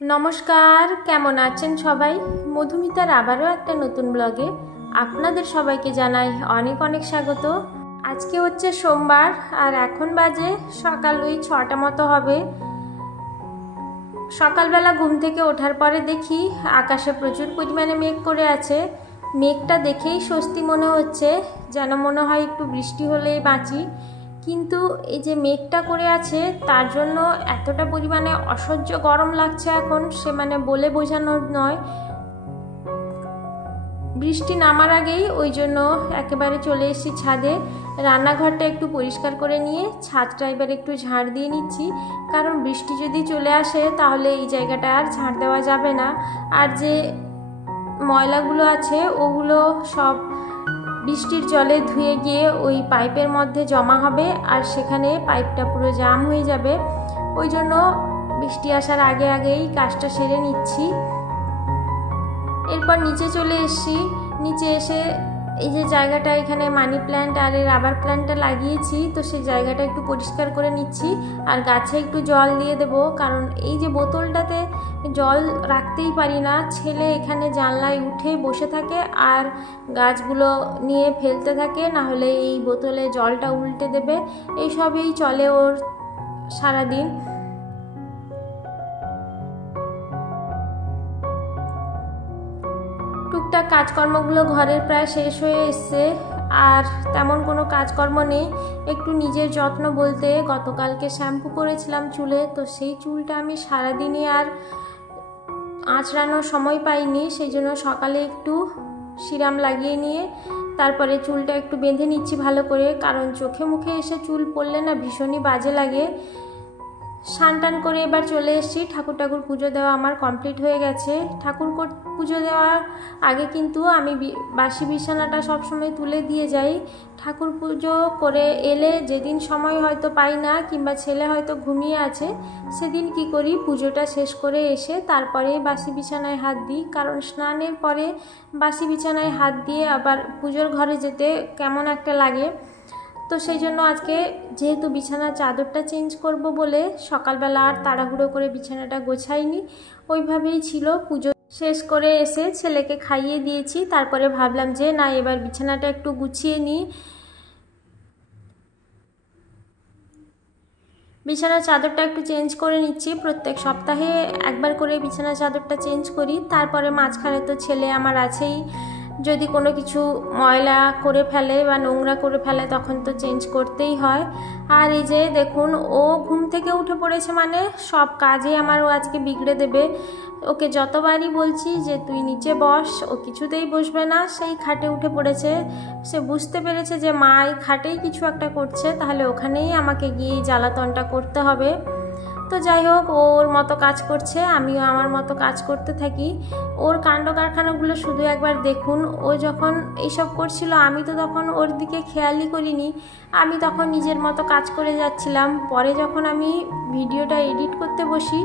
নমস্কার, কেমন আছেন সবাই? মধুমিতার আবারও একটা নতুন ব্লগে আপনাদের সবাইকে জানাই অনেক অনেক স্বাগত। আজকে হচ্ছে সোমবার আর এখন বাজে সকাল ওই 6টা মতো হবে। সকালবেলা ঘুম থেকে ওঠার পরে দেখি আকাশে প্রচুর পরিমাণে মেঘ করে আছে। মেঘটা দেখেই স্বস্তি মনে হচ্ছে, যেন মনে হয় একটু বৃষ্টি হলেই বাঁচি। কিন্তু এই যে মেঘটা করে আছে তার জন্য এতটা পরিমাণে অসহ্য গরম লাগছে এখন, সে মানে বলে বোঝানোর নয়। বৃষ্টি নামার আগেই ওই জন্য একেবারে চলে এসেছি ছাদে। রান্নাঘরটা একটু পরিষ্কার করে নিয়ে ছাদটা এবার একটু ঝাড় দিয়ে নিচ্ছি, কারণ বৃষ্টি যদি চলে আসে তাহলে এই জায়গাটা আর ঝাড় দেওয়া যাবে না। আর যে ময়লাগুলো আছে ওগুলো সব বৃষ্টির জলে ধুয়ে গিয়ে ওই পাইপের মধ্যে জমা হবে আর সেখানে পাইপটা পুরো জাম হয়ে যাবে। ওই জন্য বৃষ্টি আসার আগে আগেই কাজটা সেরে নিচ্ছি। এরপর নিচে চলে এসেছি। নিচে এসে এই যে জায়গাটা, এখানে মানি প্ল্যান্ট আর রাবার প্ল্যান্টটা লাগিয়েছি, তো সেই জায়গাটা একটু পরিষ্কার করে নিচ্ছি আর গাছে একটু জল দিয়ে দেবো। কারণ এই যে বোতলটাতে জল রাখতেই পারি না, ছেলে এখানে জানলায় উঠে বসে থাকে আর গাছগুলো নিয়ে ফেলতে থাকে, না হলে এই বোতলে জলটা উল্টে দেবে। এইসবই চলে ওর সারাদিন। টুকটাক কাজকর্মগুলো ঘরের প্রায় শেষ হয়ে এসছে, আর তেমন কোনো কাজকর্ম নেই। একটু নিজের যত্ন বলতে গতকালকে শ্যাম্পু করেছিলাম চুলে, তো সেই চুলটা আমি সারাদিনই আর আঁচড়ানোর সময় পাইনি, সেই জন্য সকালে একটু সিরাম লাগিয়ে নিয়ে তারপরে চুলটা একটু বেঁধে নিচ্ছি ভালো করে, কারণ চোখে মুখে এসে চুল পড়লে না ভীষণই বাজে লাগে। স্নান টান করে এবার চলে এসেছি। ঠাকুর পুজো দেওয়া আমার কমপ্লিট হয়ে গেছে। ঠাকুর পুজো দেওয়ার আগে কিন্তু আমি বাসি বিছানাটা সবসময় তুলে দিয়ে যাই। ঠাকুর পুজো করে এলে যেদিন সময় হয়তো পাই না কিংবা ছেলে হয়তো ঘুমিয়ে আছে, সেদিন কি করি, পুজোটা শেষ করে এসে তারপরে বাসি বিছানায় হাত দিই। কারণ স্নানের পরে বাসি বিছানায় হাত দিয়ে আবার পুজোর ঘরে যেতে কেমন একটা লাগে। তো সেই জন্য আজকে যেহেতু বিছানার চাদরটা চেঞ্জ করব বলে সকালবেলা আর তাড়াহুড়ো করে বিছানাটা গোছাইনি, ওইভাবেই ছিল। পুজো শেষ করে এসে ছেলেকে খাইয়ে দিয়েছি, তারপরে ভাবলাম যে না, এবার বিছানাটা একটু গুছিয়ে নিই। বিছানার চাদরটা একটু চেঞ্জ করে নিচ্ছি। প্রত্যেক সপ্তাহে একবার করে বিছানার চাদরটা চেঞ্জ করি। তারপরে মাঝখানে তো ছেলে আমার আছেই, যদি কোনো কিছু ময়লা করে ফেলে বা নোংরা করে ফেলে তখন তো চেঞ্জ করতেই হয়। আর এই যে দেখুন, ও ঘুম থেকে উঠে পড়েছে মানে সব কাজে আমার ও আজকে বিগড়ে দেবে। ওকে যতবারই বলছি যে তুই নিচে বস, ও কিছুতেই বসবে না, সেই খাটে উঠে পড়েছে। সে বুঝতে পেরেছে যে মা এই খাটেই কিছু একটা করছে, তাহলে ওখানেই আমাকে গিয়ে জ্বালাতনটা করতে হবে। তো যাই হোক, ওর মতো কাজ করছে, আমিও আমার মতো কাজ করতে থাকি। ওর কাণ্ড কারখানাগুলো শুধু একবার দেখুন। ও যখন এইসব করছিল আমি তো তখন ওর দিকে খেয়ালই করিনি, আমি তখন নিজের মতো কাজ করে যাচ্ছিলাম। পরে যখন আমি ভিডিওটা এডিট করতে বসি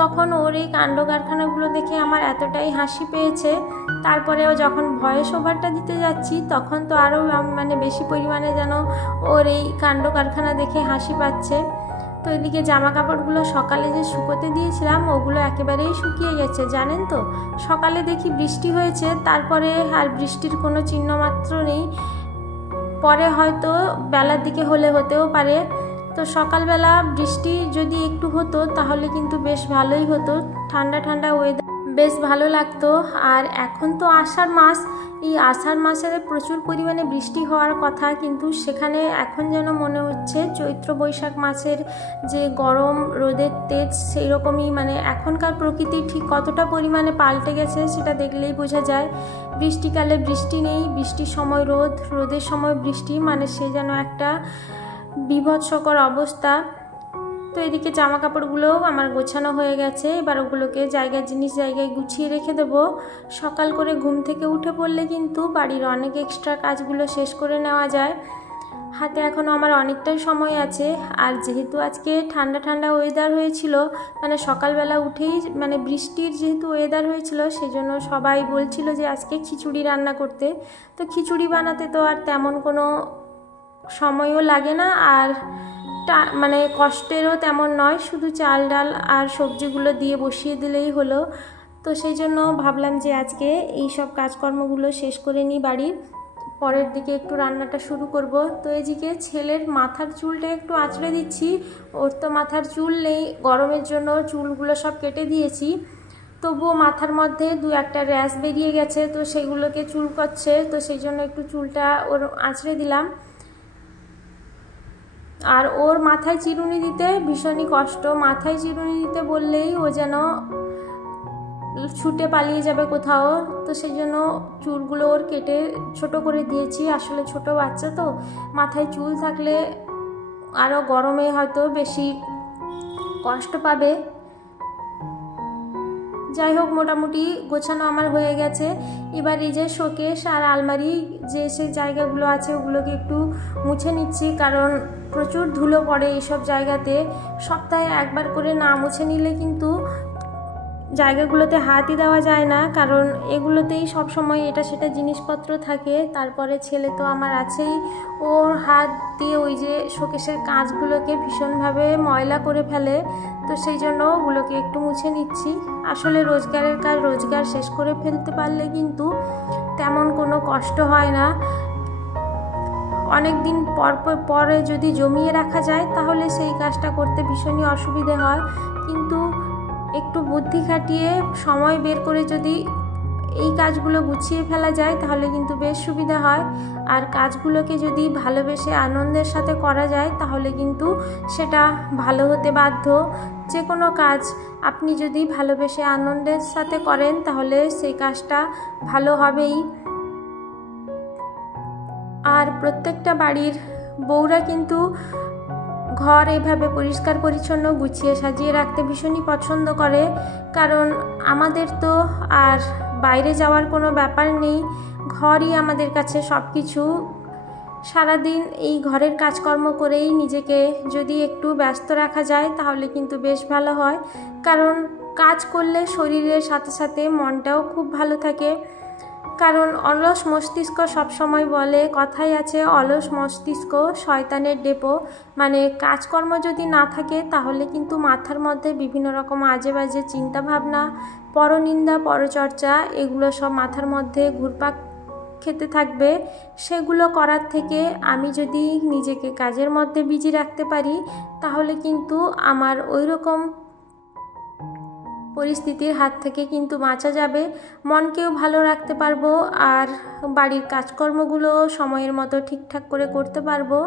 তখন ওর এই কাণ্ড কারখানাগুলো দেখে আমার এতটাই হাসি পেয়েছে। তারপরেও যখন ভয়েস ওভারটা দিতে যাচ্ছি তখন তো আরও মানে বেশি পরিমাণে যেন ওর এই কাণ্ড কারখানা দেখে হাসি পাচ্ছে। তো এদিকে জামা কাপড়গুলো সকালে যে শুকোতে দিয়েছিলাম ওগুলো একেবারেই শুকিয়ে গেছে, জানেন তো। সকালে দেখি বৃষ্টি হয়েছে, তারপরে আর বৃষ্টির কোনো চিহ্ন মাত্র নেই। পরে হয়তো বেলার দিকে হলে হতেও পারে। তো সকালবেলা বৃষ্টি যদি একটু হতো তাহলে কিন্তু বেশ ভালোই হতো, ঠান্ডা ঠান্ডা ওয়েদার বেশ ভালো লাগতো। আর এখন তো আষাঢ় মাস, এই আষাঢ় মাসে প্রচুর পরিমাণে বৃষ্টি হওয়ার কথা, কিন্তু সেখানে এখন যেন মনে হচ্ছে চৈত্র বৈশাখ মাসের যে গরম রোদের তেজ সেই রকমই, মানে এখনকার প্রকৃতি ঠিক কতটা পরিমাণে পাল্টে গেছে সেটা দেখলেই বোঝা যায়। বৃষ্টিকালে বৃষ্টি নেই, বৃষ্টির সময় রোদ, রোদের সময় বৃষ্টি, মানে সে যেন একটা বিভৎসকর অবস্থা। তো এদিকে জামা কাপড়গুলোও আমার গোছানো হয়ে গেছে, এবার ওগুলোকে জিনিস জায়গায় গুছিয়ে রেখে দেবো। সকাল করে ঘুম থেকে উঠে পড়লে কিন্তু বাড়ির অনেক এক্সট্রা কাজগুলো শেষ করে নেওয়া যায়। হাতে এখনও আমার অনেকটাই সময় আছে। আর যেহেতু আজকে ঠান্ডা ঠান্ডা ওয়েদার হয়েছিল, মানে সকালবেলা উঠেই মানে বৃষ্টির যেহেতু ওয়েদার হয়েছিল, সেই জন্য সবাই বলছিল যে আজকে খিচুড়ি রান্না করতে। তো খিচুড়ি বানাতে তো আর তেমন কোনো সময়ও লাগে না, আর মানে কষ্টেরও তেমন নয়, শুধু চাল ডাল আর সবজিগুলো দিয়ে বসিয়ে দিলেই হলো। তো সেই জন্য ভাবলাম যে আজকে এই সব কাজকর্মগুলো শেষ করে নিই বাড়ির, পরের দিকে একটু রান্নাটা শুরু করব। তো এদিকে ছেলের মাথার চুলটা একটু আঁচড়ে দিচ্ছি, ওর তো মাথার চুল নেই, গরমের জন্য চুলগুলো সব কেটে দিয়েছি, তবুও মাথার মধ্যে দু একটা র্যাশ বেরিয়ে গেছে, তো সেগুলোকে চুল করছে, তো সেই জন্য একটু চুলটা ওর আঁচড়ে দিলাম। আর ওর মাথায় চিরুনি দিতে ভীষণই কষ্ট, মাথায় চিরুনি দিতে বললেই ও যেন ছুটে পালিয়ে যাবে কোথাও, তো সেই জন্য চুলগুলো ওর কেটে ছোট করে দিয়েছি। আসলে ছোট বাচ্চা তো, মাথায় চুল থাকলে আরও গরমে হয়তো বেশি কষ্ট পাবে। যাই হোক, মোটামুটি গোছানো আমার হয়ে গেছে। এবার এই যে শোকেস আর আলমারি যে সেই জায়গাগুলো আছে ওগুলোকে একটু মুছে নিচ্ছি, কারণ প্রচুর ধুলো পড়ে এইসব জায়গাতে। সপ্তাহে একবার করে না মুছে নিলে কিন্তু জায়গাগুলোতে হাতই দেওয়া যায় না, কারণ এগুলোতেই সব সময় এটা সেটা জিনিসপত্র থাকে। তারপরে ছেলে তো আমার আছেই, ওর হাত দিয়ে ওই যে শোকেসের কাঁচগুলোকে ভীষণভাবে ময়লা করে ফেলে, তো সেই জন্য ওগুলোকে একটু মুছে নিচ্ছি। আসলে রোজগারের কাজ রোজগার শেষ করে ফেলতে পারলে কিন্তু তেমন কোনো কষ্ট হয় না। অনেক দিন পরে যদি জমিয়ে রাখা যায় তাহলে সেই কাজটা করতে ভীষণই অসুবিধে হয়, কিন্তু একটু বুদ্ধি খাটিয়ে সময় বের করে যদি এই কাজগুলো গুছিয়ে ফেলা যায় তাহলে কিন্তু বেশ সুবিধা হয়। আর কাজগুলোকে যদি ভালোবেসে আনন্দের সাথে করা যায় তাহলে কিন্তু সেটা ভালো হতে বাধ্য। যে কোনো কাজ আপনি যদি ভালোবেসে আনন্দের সাথে করেন তাহলে সেই কাজটা ভালো হবেই। আর প্রত্যেকটা বাড়ির বউরা কিন্তু ঘর এইভাবে পরিষ্কার পরিচ্ছন্ন গুছিয়ে সাজিয়ে রাখতে ভীষণই পছন্দ করে, কারণ আমাদের তো আর বাইরে যাওয়ার কোনো ব্যাপার নেই, ঘরই আমাদের কাছে সব কিছু। সারাদিন এই ঘরের কাজকর্ম করেই নিজেকে যদি একটু ব্যস্ত রাখা যায় তাহলে কিন্তু বেশ ভালো হয়, কারণ কাজ করলে শরীরের সাথে সাথে মনটাও খুব ভালো থাকে। কারণ অলস মস্তিষ্ক সবসময় বলে, কথাই আছে অলস মস্তিষ্ক শয়তানের ডেপো, মানে কাজকর্ম যদি না থাকে তাহলে কিন্তু মাথার মধ্যে বিভিন্ন রকম আজে বাজে চিন্তাভাবনা, পরনিন্দা পরচর্চা এগুলো সব মাথার মধ্যে ঘুরপাক খেতে থাকবে। সেগুলো করার থেকে আমি যদি নিজেকে কাজের মধ্যে বিজি রাখতে পারি তাহলে কিন্তু আমার ওই রকম পরিস্থিতির হাত থেকে কিন্তু বাঁচা যাবে, মনকেও ভালো রাখতে পারবো, আর বাড়ির কাজকর্মগুলো সময়ের মতো ঠিকঠাক করে করতে পারবো।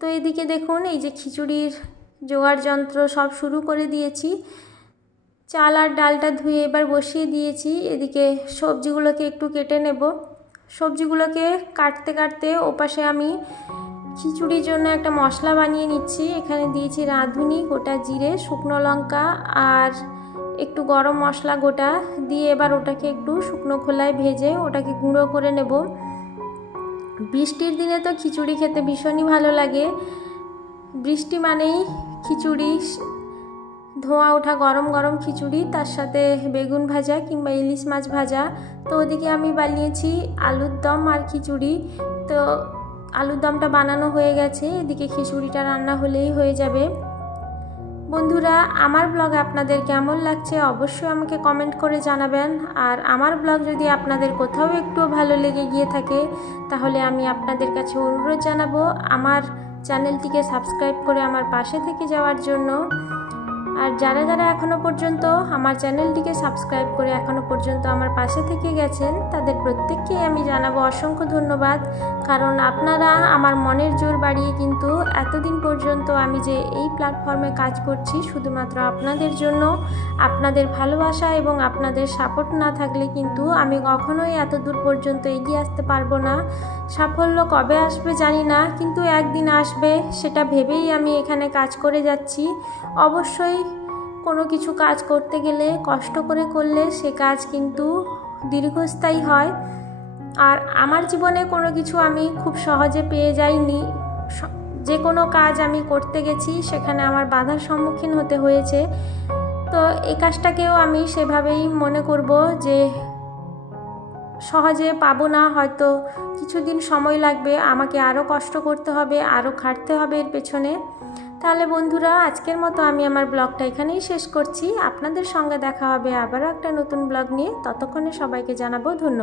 তো এদিকে দেখুন, এই যে খিচুড়ির জোগাড় যন্ত্র সব শুরু করে দিয়েছি, চাল আর ডালটা ধুয়ে এবার বসিয়ে দিয়েছি। এদিকে সবজিগুলোকে একটু কেটে নেব। সবজিগুলোকে কাটতে কাটতে ওপাশে আমি খিচুড়ির জন্য একটা মশলা বানিয়ে নিচ্ছি। এখানে দিয়েছি রাঁধুনি, গোটা জিরে, শুকনো লঙ্কা আর একটু গরম মশলা গোটা দিয়ে এবার ওটাকে একটু শুকনো খোলায় ভেজে ওটাকে গুঁড়ো করে নেব। বৃষ্টির দিনে তো খিচুড়ি খেতে ভীষণই ভালো লাগে। বৃষ্টি মানেই খিচুড়ি, ধোঁয়া ওঠা গরম গরম খিচুড়ি, তার সাথে বেগুন ভাজা কিংবা ইলিশ মাছ ভাজা। তো ওদিকে আমি বানিয়েছি আলুর দম আর খিচুড়ি। তো আলুর দমটা বানানো হয়ে গেছে, এদিকে খিচুড়িটা রান্না হলেই হয়ে যাবে। বন্ধুরা, আমার ব্লগ আপনাদের কেমন লাগছে অবশ্যই আমাকে কমেন্ট করে জানাবেন। আর আমার ব্লগ যদি আপনাদের কোথাও একটু ভালো লেগে গিয়ে থাকে তাহলে আমি আপনাদের কাছে অনুরোধ জানাবো আমার চ্যানেলটিকে সাবস্ক্রাইব করে আমার পাশে থেকে যাওয়ার জন্য। আর যারা যারা এখনও পর্যন্ত আমার চ্যানেলটিকে সাবস্ক্রাইব করে এখনও পর্যন্ত আমার পাশে থেকে গেছেন তাদের প্রত্যেককেই আমি জানাবো অসংখ্য ধন্যবাদ, কারণ আপনারা আমার মনের জোর বাড়িয়ে কিন্তু এতদিন পর্যন্ত আমি যে এই প্ল্যাটফর্মে কাজ করছি শুধুমাত্র আপনাদের জন্য। আপনাদের ভালোবাসা এবং আপনাদের সাপোর্ট না থাকলে কিন্তু আমি কখনোই এত দূর পর্যন্ত এগিয়ে আসতে পারবো না। সাফল্য কবে আসবে জানি না, কিন্তু একদিন আসবে সেটা ভেবেই আমি এখানে কাজ করে যাচ্ছি। অবশ্যই কোনো কিছু কাজ করতে গেলে কষ্ট করে করলে সে কাজ কিন্তু দীর্ঘস্থায়ী হয়। আর আমার জীবনে কোনো কিছু আমি খুব সহজে পেয়ে যাইনি। যে কোনো কাজ আমি করতে গেছি সেখানে আমার বাধার সম্মুখীন হতে হয়েছে। তো এই কাজটাকেও আমি সেভাবেই মনে করব যে সহজে পাবো না, হয়তো কিছুদিন সময় লাগবে, আমাকে আরও কষ্ট করতে হবে, আরও খাটতে হবে এর পেছনে। তাহলে বন্ধুরা, আজকের মতো আমি আমার ব্লগটা এখানেই শেষ করছি। আপনাদের সঙ্গে দেখা হবে আবারও একটা নতুন ব্লগ নিয়ে। ততক্ষণে সবাইকে জানাবো ধন্যবাদ।